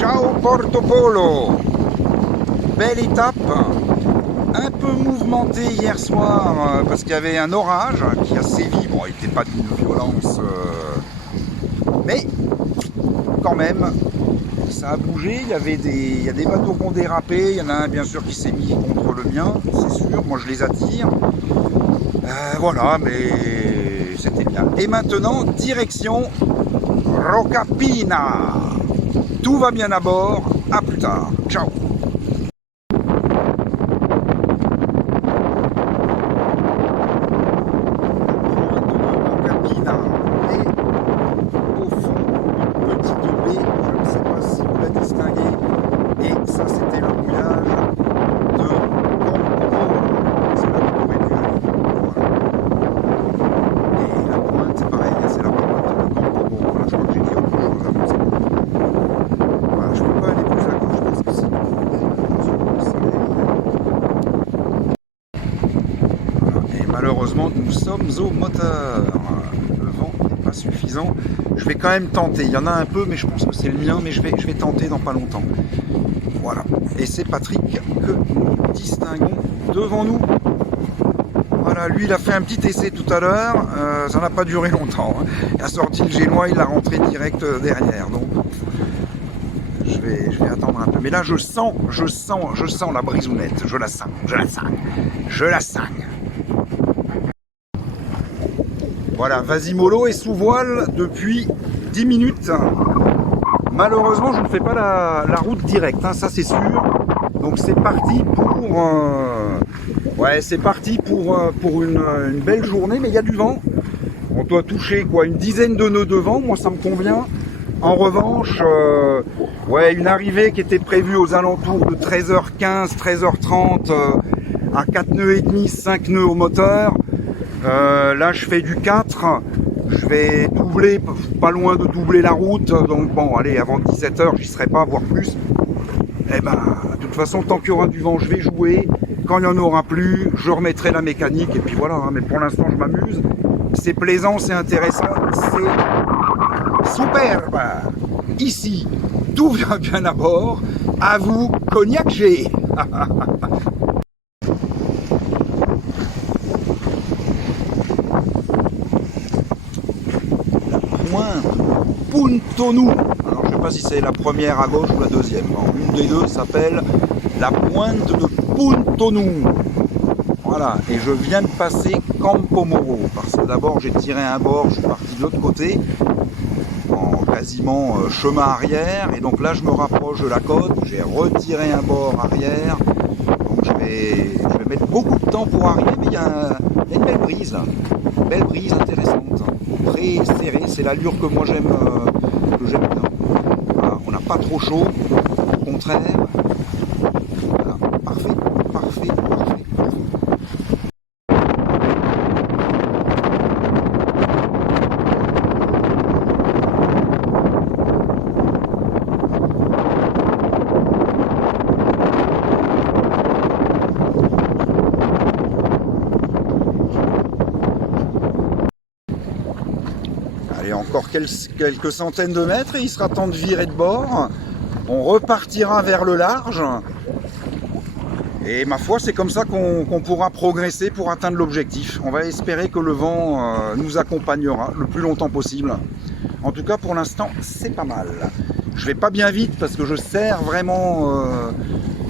Ciao Porto Polo. Belle étape, un peu mouvementée hier soir parce qu'il y avait un orage qui a sévi. Bon, il n'était pas d'une violence, mais quand même, ça a bougé. Il y a des bateaux qui ont dérapé. Il y en a un bien sûr qui s'est mis contre le mien, c'est sûr. Moi je les attire. Voilà, mais c'était bien. Et maintenant, direction Rocapina. Tout va bien à bord. À plus tard. Ciao. Rocapina. Et au fond, une petite baie. Je ne sais pas si vous la distinguez. Et ça, c'était le mouillage de Campo. C'est là que vous pourrez du voilà. Et la pointe, c'est pareil. C'est la pointe de Campo. Voilà, je crois que j'ai dit autre chose avant ça. Voilà, je ne peux pas aller plus à gauche parce que sinon voilà. Et malheureusement nous sommes au moteur. Le vent n'est pas suffisant. Je vais quand même tenter. Il y en a un peu mais je pense que c'est le mien, mais je vais tenter dans pas longtemps. Voilà. Et c'est Patrick que nous distinguons devant nous. Voilà, lui il a fait un petit essai tout à l'heure, ça n'a pas duré longtemps. Il a sorti le génois, il l'a rentré direct derrière. Donc je vais attendre un peu. Mais là je sens la brisounette. Je la sens. Voilà, Vasimolo est sous voile depuis 10 minutes. Malheureusement je ne fais pas la route directe, hein, ça c'est sûr. Donc c'est parti pour une belle journée, mais il y a du vent. On doit toucher quoi, une dizaine de nœuds de vent, moi ça me convient. En revanche, une arrivée qui était prévue aux alentours de 13h15, 13h30 à 4 nœuds et demi, 5 nœuds au moteur. Là je fais du 4, je vais doubler, pas loin de doubler la route, donc bon allez, avant 17h j'y serai pas, voire plus. Et ben de toute façon tant qu'il y aura du vent je vais jouer, quand il n'y en aura plus je remettrai la mécanique et puis voilà, hein. Mais pour l'instant je m'amuse, c'est plaisant, c'est intéressant, c'est superbe. Ici tout va bien à bord, à vous Cognac G. Punto Nou. Alors je ne sais pas si c'est la première à gauche ou la deuxième. Une des deux s'appelle la pointe de Punto Nou. Voilà, et je viens de passer Campo Moro, parce que d'abord j'ai tiré un bord, je suis parti de l'autre côté, en quasiment chemin arrière, et donc là je me rapproche de la côte, j'ai retiré un bord arrière, donc je vais mettre beaucoup de temps pour arriver, mais il y a une belle brise là, une belle brise intéressante, très serrée, c'est l'allure que moi j'aime bien. Voilà, on n'a pas trop chaud, au contraire, voilà, parfait. Allez, encore quelques centaines de mètres et il sera temps de virer de bord. On repartira vers le large. Et ma foi, c'est comme ça qu'on pourra progresser pour atteindre l'objectif. On va espérer que le vent nous accompagnera le plus longtemps possible. En tout cas, pour l'instant, c'est pas mal. Je vais pas bien vite parce que je serre vraiment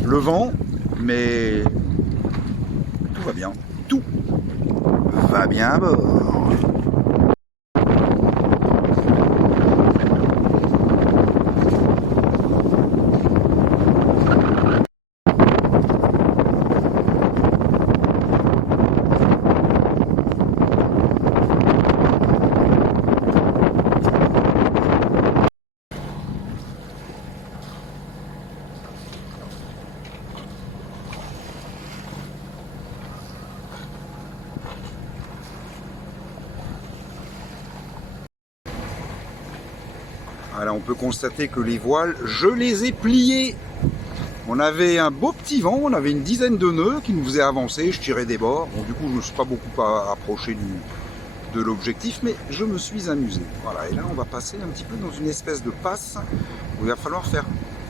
le vent. Mais tout va bien. Tout va bien à bord. Voilà, on peut constater que les voiles, je les ai pliées. On avait un beau petit vent, on avait une dizaine de nœuds qui nous faisaient avancer, je tirais des bords. Bon, du coup, je ne me suis pas beaucoup approché de l'objectif, mais je me suis amusé. Voilà, et là, on va passer un petit peu dans une espèce de passe où il va falloir faire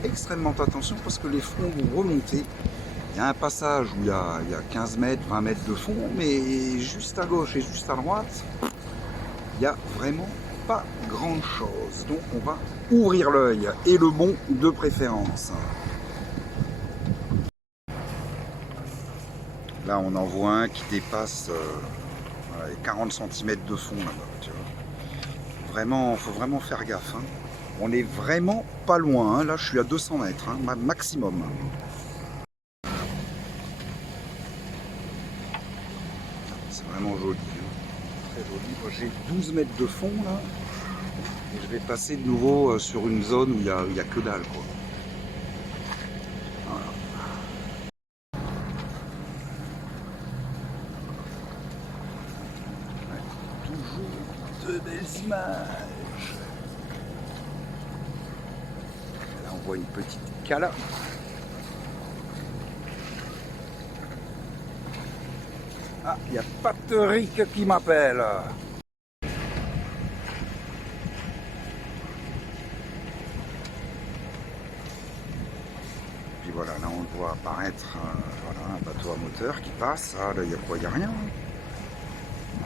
extrêmement attention parce que les fonds vont remonter. Il y a un passage où il y a 15 mètres, 20 mètres de fond, mais juste à gauche et juste à droite, il n'y a vraiment pas grand chose. Donc on va ouvrir l'œil et le bon de préférence. Là on en voit un qui dépasse voilà, 40 cm de fond là-bas. Tu vois. Vraiment, faut vraiment faire gaffe. Hein. On est vraiment pas loin. Hein. Là je suis à 200 mètres, hein, maximum. C'est vraiment joli. Hein. Très joli. Moi j'ai 12 mètres de fond là. Et je vais passer de nouveau sur une zone où il y a que dalle quoi. Voilà. Ouais, toujours de belles images. Là on voit une petite cala. Ah, il y a Patrick qui m'appelle. Puis voilà, là on voit apparaître voilà, un bateau à moteur qui passe. Ah, là il y a quoi? Il n'y a rien.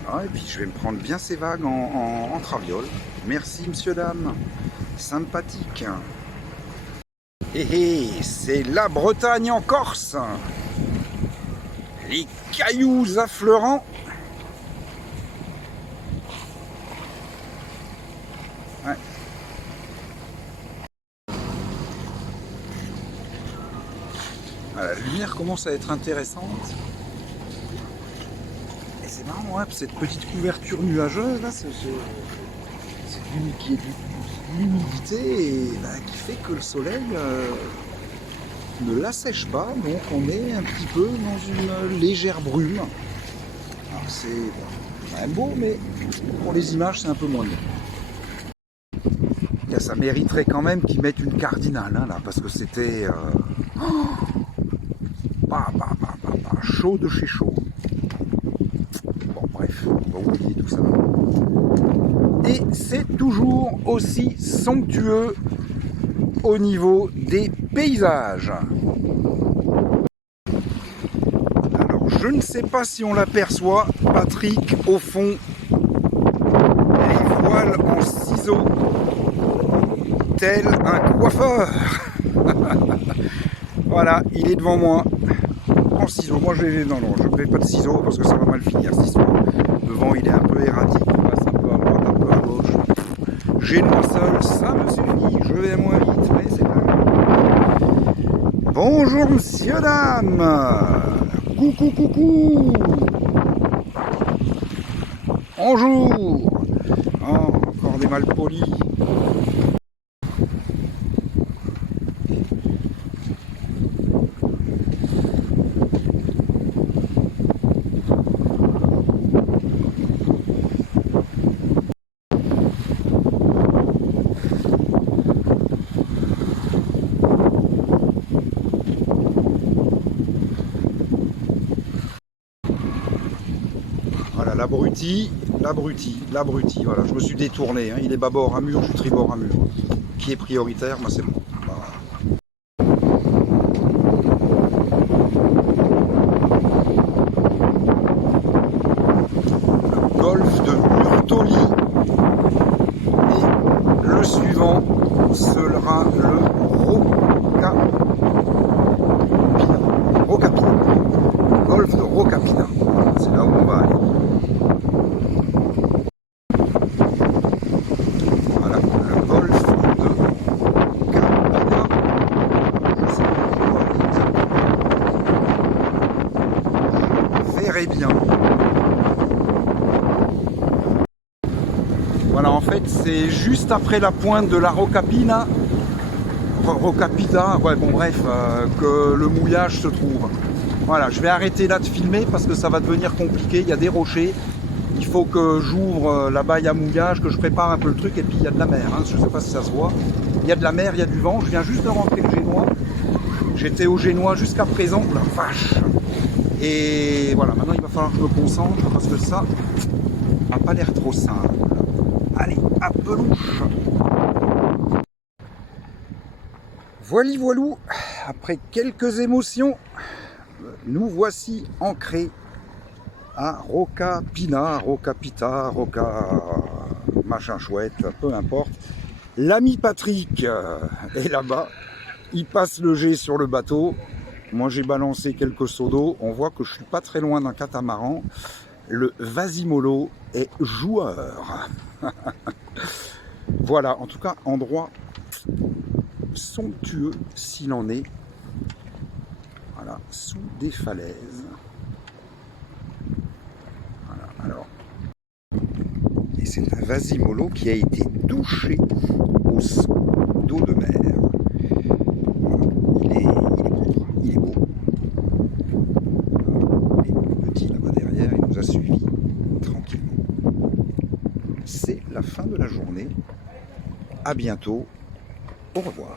Voilà, et puis je vais me prendre bien ces vagues en traviole. Merci monsieur, dame. Sympathique. Hé, c'est la Bretagne en Corse. Les cailloux affleurants. Ouais. La lumière commence à être intéressante. Et c'est marrant, hein, cette petite couverture nuageuse là, c'est l'humidité qui fait que le soleil ne l'assèche pas, donc on est un petit peu dans une légère brume. Alors c'est quand même beau, mais pour les images c'est un peu moins bien. Là, ça mériterait quand même qu'ils mettent une cardinale hein, là, parce que c'était chaud de chez chaud. Bon bref, on va oublier tout ça. Et c'est toujours aussi somptueux au niveau des paysages. Alors je ne sais pas si on l'aperçoit, Patrick au fond, les voiles en ciseaux, tel un coiffeur. Voilà, il est devant moi en ciseaux. Moi je vais, non, je ne fais pas de ciseaux parce que ça va mal finir cette histoire. Le vent il est un peu erratique, il passe un peu à droite, un peu à gauche. Génois seul, ça me suffit, je vais moins vite, mais c'est pas grave. Bonjour monsieur, dame. Coucou, coucou. Bonjour. Oh, encore des malpolis. Voilà, l'abruti, voilà, je me suis détourné, hein. Il est bâbord à mur, je suis tribord à mur. Qui est prioritaire, moi c'est bon. Voilà. Le golfe de Murtoli. Et le suivant sera le Rocapina. Golfe de Rocapina. C'est là où on va aller. Voilà, le golfe de Capina. Je sais pas où on va aller exactement. Je verrai bien. Voilà, en fait, c'est juste après la pointe de la Rocapina, ouais, bon, bref, que le mouillage se trouve. Voilà, je vais arrêter là de filmer parce que ça va devenir compliqué. Il y a des rochers. Il faut que j'ouvre la baille à mouillage, que je prépare un peu le truc. Et puis il y a de la mer. Hein, je ne sais pas si ça se voit. Il y a de la mer, il y a du vent. Je viens juste de rentrer au Génois. J'étais au Génois jusqu'à présent. La vache. Et voilà, maintenant il va falloir que je me concentre parce que ça n'a pas l'air trop simple. Allez, à pelouche. Voili voilou, après quelques émotions, nous voici ancrés à Roca Pina, Roca Pita, Roca machin chouette, peu importe. L'ami Patrick est là-bas, il passe le jet sur le bateau. Moi j'ai balancé quelques seaux d'eau, on voit que je suis pas très loin d'un catamaran. Le Vasimolo est joueur. Voilà, en tout cas, endroit somptueux s'il en est. Voilà, sous des falaises. Voilà, alors. Et c'est un Vasimolo qui a été douché au sang d'eau de mer. Voilà, il est propre, il est beau. Et le petit là-bas derrière, il nous a suivis tranquillement. C'est la fin de la journée. À bientôt. Au revoir.